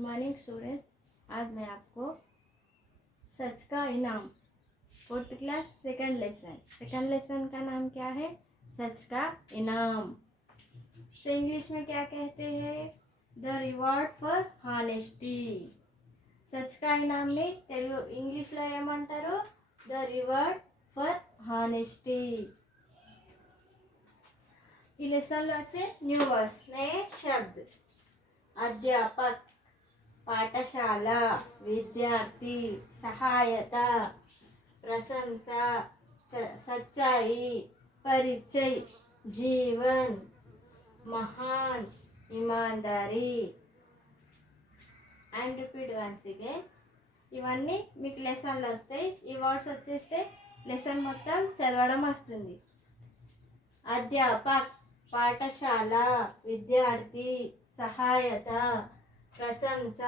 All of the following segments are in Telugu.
Morning students. आज मैं आपको सच का इनाम फोर्थ क्लास सेकंड लेसन का नाम क्या है? सच का इनाम। से इंग्लिश में क्या कहते हैं? The reward for honesty. Such కా ఇనామ్ని తెలుగు ఇంగ్లీష్లో ఏమంటారు? The reward for honesty. ఈ లెసన్లో వచ్చే న్యూ వర్డ్స్, నए शब्द। अध्यापक, पाठशाल, विद्यार्थी, सहायता, प्रशंसा, सच्चाई, परिचय, जीवन, महान, ईमानदारी। And repeat once again. ఇవన్నీ మీకు లెసన్లు వస్తాయి। ఈ వర్డ్స్ వచ్చేస్తే లెసన్ మొత్తం చదవడం వస్తుంది। అధ్యాపక్, పాఠశాల, విద్యార్థి, సహాయత, ప్రశంస,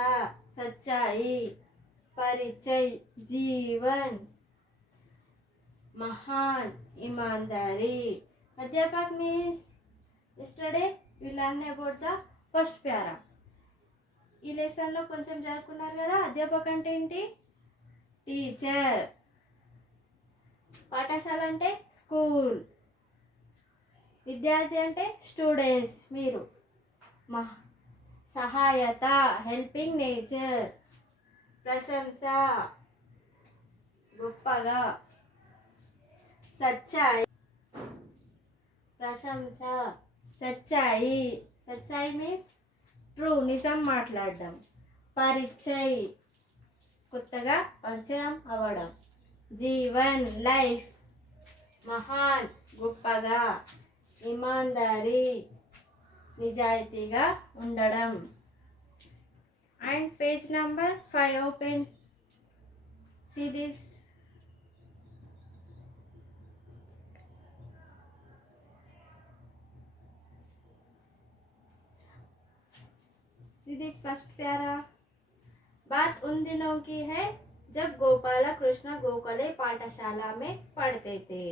सच्चाई, परिचय, जीवन, महान, ईमानदारी। अध्यापक means yesterday we learned about the first para। ఈ లెసన్ లో కొంచెం చదువుకున్నారు కదా। అధ్యాపక అంటే ఏంటి? టీచర్। పాఠశాల అంటే స్కూల్। విద్యార్థి అంటే స్టూడెంట్స్, మీరు। సహాయత, హెల్పింగ్ నేచర్। ప్రశంస, గొప్పగా। సచ్చాయి, ప్రశంస, సచ్చాయి। సచ్చాయి మీన్స్ ట్రూ, నిజం మాట్లాడడం। పరిచయ్, కొత్తగా పరిచయం అవ్వడం। జీవన్, లైఫ్। మహాన్, గొప్పగా। ఈమాన్దారీ, నిజాయితీగా ఉండడం। And page number 5 open. See this. See the first प्यारा। बात उन दिनों की है जब गोपाल कृष्ण गोखले పాఠశాల में పढ़ते थे।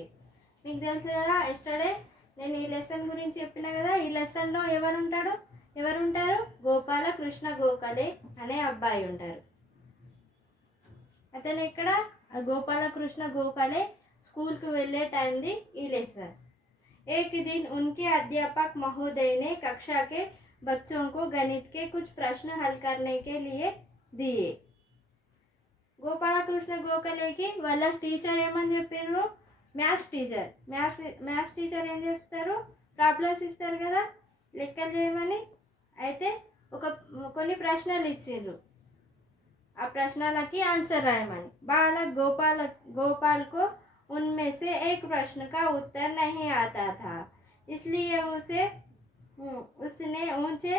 మీకు తెలుసు కదా, ఎస్టర్డే నేను ఈ లెసన్ గురించి చెప్పిన కదా। ఈ లెసన్లో ఎవరుంటారు? గోపాల కృష్ణ గోఖలే అనే అబ్బాయి ఉంటారు। అతను ఇక్కడ గోపాల కృష్ణ గోఖలే స్కూల్కి వెళ్ళే టైంది ఈ లెసన్। एक दिन उनके अध्यापक महोदय ने कक्षा के बच्चों को गणित के कुछ प्रश्न हल करने के लिए दिए। గోపాల కృష్ణ గోఖలేకి వాళ్ళ టీచర్ ఏమని చెప్పారు? మ్యాథ్స్ టీచర్ ఏం చేస్తారు? ప్రాబ్లమ్స్ ఇస్తారు కదా, లెక్కలు చేయమని। అయితే కొన్ని ప్రశ్నలు ఇచ్చిండ్రు, ఆ ప్రశ్నలకి ఆన్సర్ రాయమని। బాలక్ गोपाल को उनमें से एक प्रश्न का उत्तर नहीं आता था, इसलिए उसने ऊंचे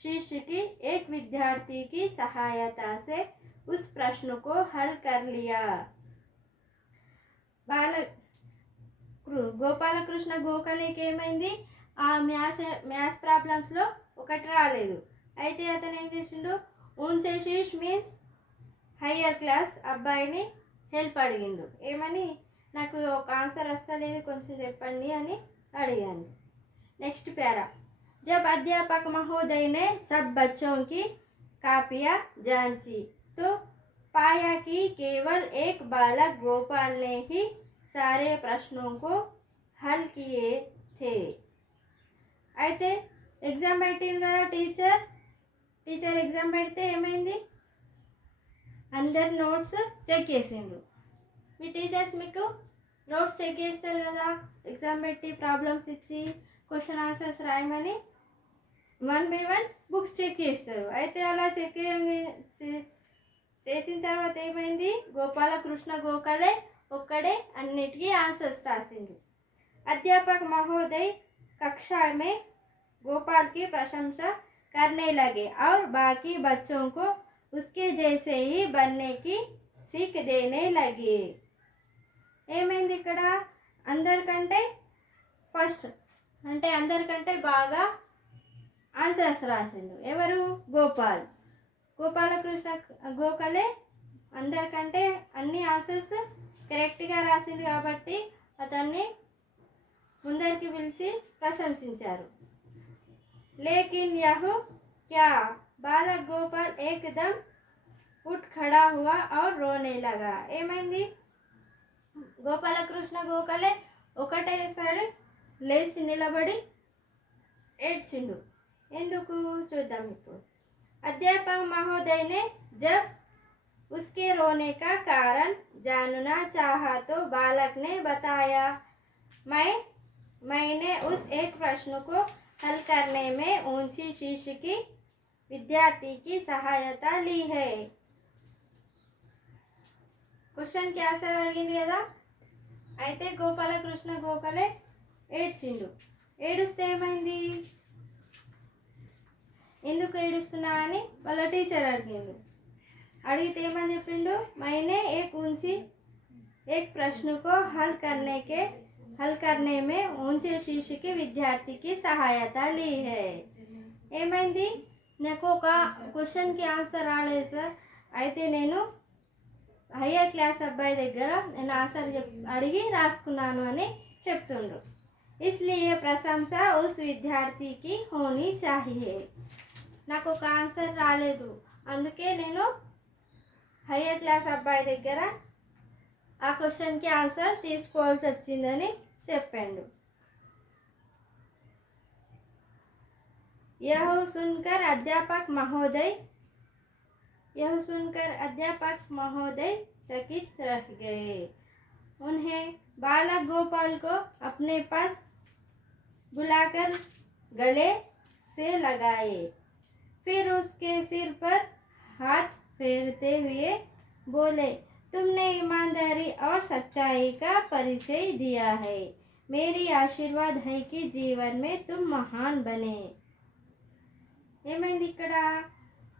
शीर्ष की एक विद्यार्थी की सहायता से उस प्रश्न को हल कर लिया। గోపాల కృష్ణ గోఖలేకి ఏమైంది? ఆ మ్యాథ్స్ ప్రాబ్లమ్స్లో ఒకటి రాలేదు। అయితే అతను ఏం చేసిండు? ఊంచే శీర్ష్ మీన్స్ హయ్యర్ క్లాస్ అబ్బాయిని హెల్ప్ అడిగిండు। ఏమని? నాకు ఒక ఆన్సర్ వస్తలేదు, కొంచెం చెప్పండి అని అడిగాను। नेक्स्ट प्यारा। जब अध्यापक महोदय ने सब बच्चों की कापियाँ जांची तो पाया कि केवल एक बालक गोपाल ने ही सारे प्रश्नों को हल किए थे। అయితే ఎగ్జామ్ పెట్టింది కదా టీచర్ ఎగ్జామ్ పెడితే ఏమైంది? అందరు నోట్స్ చెక్ చేసిండ్రు। మీ టీచర్స్ మీకు నోట్స్ చెక్ చేస్తారు కదా, ఎగ్జామ్ పెట్టి ప్రాబ్లమ్స్ ఇచ్చి క్వశ్చన్ ఆన్సర్స్ రాయమని 1 by 1 బుక్స్ చెక్ చేస్తారు। అయితే అలా చెక్ చేసిన తర్వాత ఏమైంది? గోపాల కృష్ణ గోఖలే ఒక్కడే అన్నిటికీ ఆన్సర్స్ రాసిండు। अध्यापक महोदय कक्षा में गोपाल की प्रशंसा करने लगे और बाकी बच्चों को उसके जैसे ही बनने की सीख देने लगे। ఏమైంది ఇక్కడ? అందరికంటే ఫస్ట్ అంటే అందరికంటే బాగా ఆన్సర్స్ రాసిండు ఎవరు? గోపాల కృష్ణ గోఖలే అందరికంటే అన్ని ఆన్సర్స్ కరెక్ట్గా రాసిండు కాబట్టి అతన్ని ముందరికి పిలిచి ప్రశంసించారు। लेकिन यह क्या बालक गोपाल एक एकदम उठ खड़ा हुआ और रोने लगा. ఏమైంది? గోపాలకృష్ణ గోఖలే ఒకటేసారి లేచి నిలబడి ఏడ్చిండు. ఎందుకు చూద్దాం ఇప్పుడు. अध्यापक महोदय ने जब उसके रोने का कारण जानना चाहा तो बालक ने बताया, मैंने उस एक प्रश्न को हल करने में ऊंची शीर्ष की विद्यार्थी की सहायता ली है. क्वेश्चन की आंसर అడిగింది కదా. అయితే గోపాలకృష్ణ గోఖలే ఏడ్చిండు. ఏడుస్తే ఏమైంది? ఎందుకు ఏడుస్తున్నా అని వాళ్ళ టీచర్ అడిగిండు. అడిగితే ఏమని చెప్పిండు? मैंने एक प्रश्न को हल करने में ऊंचे शीर्ष के विद्यार्थी की सहायता ली है. ఏమైంది? నాకు ఒక క్వశ్చన్కి ఆన్సర్ రాలేదు సార్, అయితే నేను హయ్యర్ క్లాస్ అబ్బాయి దగ్గర నేను ఆన్సర్ అడిగి రాసుకున్నాను అని చెప్తుండ్రు. इसलिए प्रशंसा उस विद्यार्थी की होनी चाहिए. నాకు ఒక ఆన్సర్ రాలేదు, అందుకే నేను హయ్యర్ క్లాస్ అబ్బాయి దగ్గర ఆ క్వశ్చన్కి ఆన్సర్ తీసుకోవాల్సి వచ్చిందని చెప్పాడు. यह सुनकर अध्यापक महोदय चकित रह गए. उन्हें बालक गोपाल को अपने पास बुलाकर गले से लगाए. फिर उसके सिर पर हाथ फेरते हुए बोले, तुमने ईमानदारी और सच्चाई का परिचय दिया है. मेरी आशीर्वाद है कि जीवन में तुम महान बने. ఏమైంది ఇక్కడ?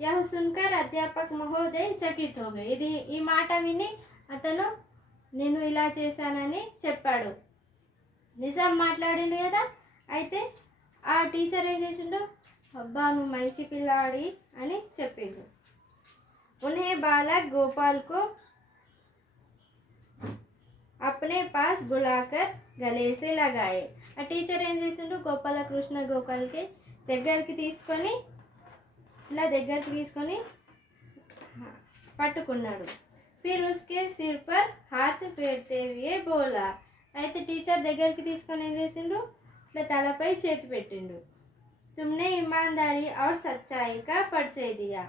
यह सुनकर अध्यापक महोदय చకిత్ हो गए. ఈ మాట విని అతను నేను ఇలా చేశానని చెప్పాడు. నిజం మాట్లాడిండు కదా. అయితే ఆ టీచర్ ఏం చేసిండు? అబ్బా నువ్వు మంచి పిల్లాడి అని చెప్పిండు. उन्हें बालक गोपाल को अपने पास बुलाकर गले से लगाए. ఆ టీచర్ ఏం చేసిండు? గోపాలకృష్ణ గోపాల్కి దగ్గరికి తీసుకొని పట్టుకున్నాడు. फिर उसके सिर पर हाथ फेरते हुए बोला. అయితే టీచర్ దగ్గరికి తీసుకొని ఏం చేసిండు? ఇట్లా తలపై చేతి పెట్టిండు. तुमने ईमानदारी और सच्चाई का परिचय दिया.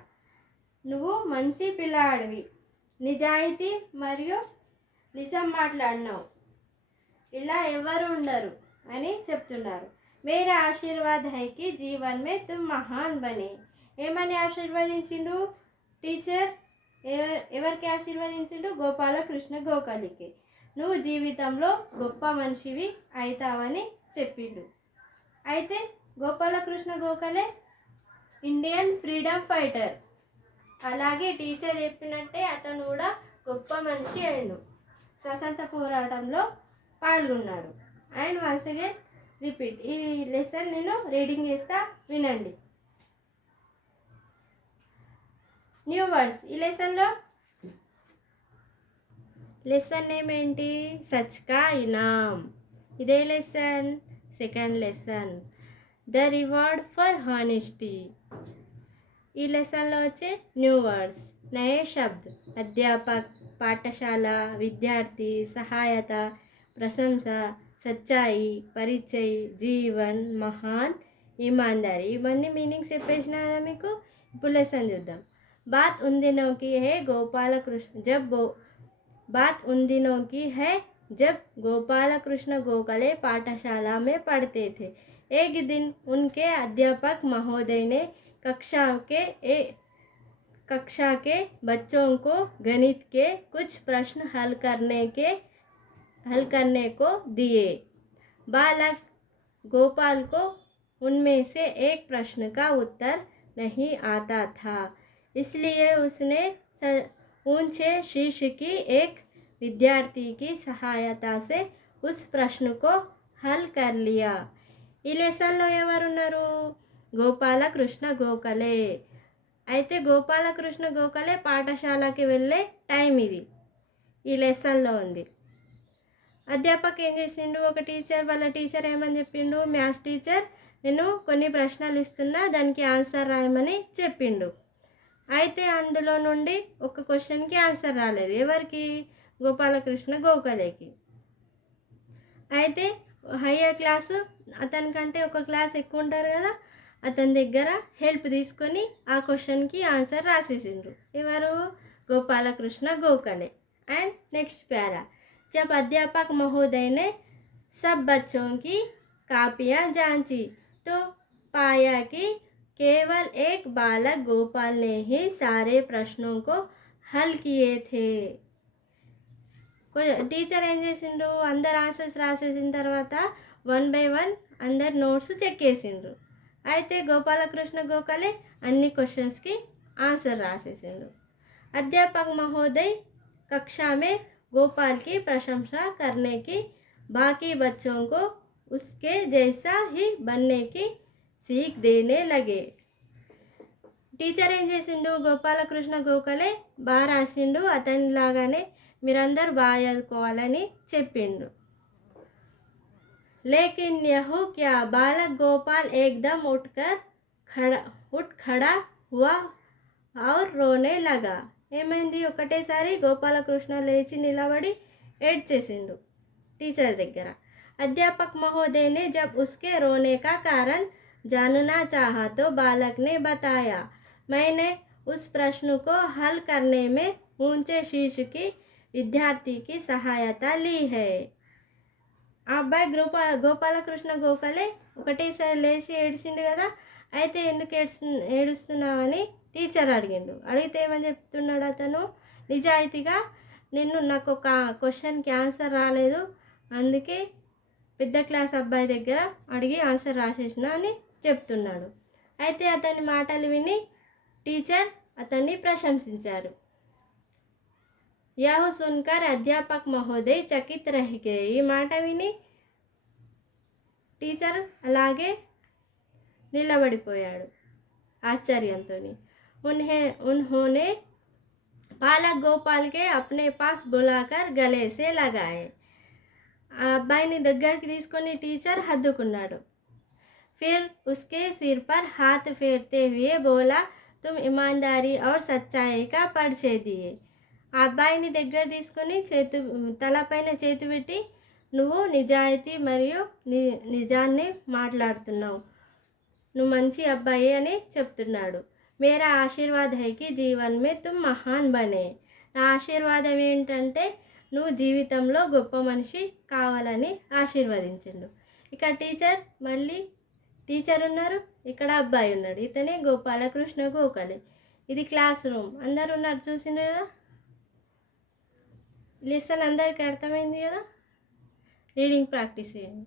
నువ్వు మంచి పిల్లాడివి, నిజాయితీ మరియు నిజం మాట్లాడినావు, ఇలా ఎవరు ఉండరు అని చెప్తున్నారు. మేరా ఆశీర్వాద్ హై కి జీవన్ మే తుమ్ మహాన్ బనే. ఏమని ఆశీర్వదించిండు టీచర్? ఎవరికి ఆశీర్వదించిండు? గోపాలకృష్ణ గోఖలేకి. నువ్వు జీవితంలో గొప్ప మనిషివి అవుతావని చెప్పిండు. అయితే Gopalakrishna Gokhale Indian freedom fighter. అలాగే టీచర్ చెప్పినట్టే అతను కూడా గొప్ప మనిషి అయ్యిండు, స్వతంత్ర పోరాటంలో పాల్గొన్నాడు. అండ్ వన్స్ అగైన్ రిపీట్, ఈ లెసన్ నేను రీడింగ్ చేస్తా, వినండి. New words. ఈ లెసన్లో లెసన్ నేమ్ ఏంటి? సచ్ కా ఇనామ్. ఇదే lesson second lesson, the reward for honesty. ఈ లెసన్లో వచ్చే న్యూ వర్డ్స్, నయే శబ్ద్, అధ్యాపక్, పాఠశాల, విద్యార్థి, సహాయత, ప్రశంస, సచ్చాయి, పరిచయ్, జీవన్, మహాన్, ఈమాందారీ. ఇవన్నీ మీనింగ్స్ చెప్పేసిన కదా మీకు. ఇప్పుడు లెసన్ చూద్దాం. बात उन दिनों की है जब गोपाल कृष्ण गोखले पाठशाला में पढ़ते थे. एक दिन उनके अध्यापक महोदय ने कक्षा के बच्चों को गणित के कुछ प्रश्न हल करने को दिए. बालक गोपाल को उनमें से एक प्रश्न का उत्तर नहीं आता था, इसलिए उसने ऊंचे शीर्ष की एक विद्यार्थी की सहायता से उस प्रश्न को हल कर लिया. ఈ లెసన్లో ఎవరున్నారు? గోపాలకృష్ణ గోఖలే. అయితే గోపాలకృష్ణ గోఖలే పాఠశాలకి వెళ్ళే టైం ఇది ఈ లెసన్లో ఉంది. అధ్యాపక్ ఏం చేసిండు? ఒక టీచర్, వాళ్ళ టీచర్ ఏమని చెప్పిండు? మ్యాథ్స్ టీచర్, నేను కొన్ని ప్రశ్నలు ఇస్తున్నా, దానికి ఆన్సర్ రాయమని చెప్పిండు. అయితే అందులో నుండి ఒక క్వశ్చన్కి ఆన్సర్ రాలేదు. ఎవరికి? గోపాలకృష్ణ గోఖలేకి. అయితే హయ్యర్ క్లాసు అతనికంటే ఒక క్లాస్ ఎక్కువ ఉంటారు కదా, అతని దగ్గర హెల్ప్ తీసుకొని ఆ క్వశ్చన్కి ఆన్సర్ రాసేసిండ్రు. ఎవరు? Gopalkrishna Gokhale. And next para, जब अध्यापक महोदय ने सब बच्चों की कापियाँ जांची तो पाया कि केवल एक बालक गोपाल ने ही सारे प्रश्नों को हल किए थे। టీచర్ ఏం చేసిండ్రు, అందరు ఆన్సర్స్ రాసేసిన తర్వాత 1 by 1 అందరు నోట్స్ చెక్ చేసిండ్రు. అయితే గోపాలకృష్ణ గోఖలే అన్ని క్వశ్చన్స్కి ఆన్సర్ రాసేసిండ్రు. अध्यापक महोदय कक्षा में गोपाल की प्रशंसा करने की बाकी बच्चों को उसके जैसा ही बनने की सीख देने लगे। టీచర్ ఏం చేసిండు, గోపాలకృష్ణ గోఖలే బాగా రాసిండు, అతని లాగానే మీరందరూ బాగా చదువుకోవాలని చెప్పిండు. लेकिन यह क्या, बालक गोपाल एकदम उठ खड़ा हुआ और रोने लगा। ఏమైంది, ఒకటేసారి గోపాలకృష్ణ లేచి నిలబడి ఏడ్చేసిండు టీచర్ దగ్గర. अध्यापक महोदय ने जब उसके रोने का कारण जानना चाहा तो बालक ने बताया, मैंने उस प्रश्न को हल करने में ऊंचे शीर्ष की विद्यार्थी की सहायता ली है। ఆ అబ్బాయి గోపాలకృష్ణ గోఖలే ఒకటేసారి లేచి ఏడ్చిండు కదా. అయితే ఎందుకు ఏడుస్తున్నావని టీచర్ అడిగిండు. అడిగితే ఏమని చెప్తున్నాడు అతను, నిజాయితీగా నాకు ఒక క్వశ్చన్కి ఆన్సర్ రాలేదు, అందుకే పెద్ద క్లాస్ అబ్బాయి దగ్గర అడిగి ఆన్సర్ రాసేసిన అని చెప్తున్నాడు. అయితే అతని మాటలు విని టీచర్ అతన్ని ప్రశంసించారు. यह सुनकर अध्यापक महोदय चकित रह गए। ఈ మాట విని టీచర్ అలాగే నిలబడిపోయాడు ఆశ్చర్యంతో. उन्होंने बालक गोपाल के अपने पास बुलाकर गले से लगाए। ఆ అబ్బాయిని దగ్గరికి తీసుకొని టీచర్ హత్తుకున్నాడు. फिर उसके सिर पर हाथ फेरते हुए बोला, तुम ईमानदारी और सच्चाई का परिचय दिए। ఆ అబ్బాయిని దగ్గర తీసుకొని తలపైన చేతి పెట్టి, నువ్వు నిజాయితీ మరియు నిజాన్ని మాట్లాడుతున్నావు, నువ్వు మంచి అబ్బాయి అని చెప్తున్నాడు. మేరా ఆశీర్వాద్ హై కి జీవన్ మే తుమ్ మహాన్ బనే. నా ఆశీర్వాదం ఏంటంటే నువ్వు జీవితంలో గొప్ప మనిషి కావాలని ఆశీర్వదించిండు. ఇక్కడ టీచర్ ఉన్నారు, ఇక్కడ అబ్బాయి ఉన్నాడు, ఇతనే గోపాలకృష్ణ గోఖలే. ఇది క్లాస్ రూమ్, అందరు ఉన్నారు చూసిండ్రు కదా. లెసన్ అందరికీ అర్థమైంది కదా. రీడింగ్ ప్రాక్టీస్ చేయండి.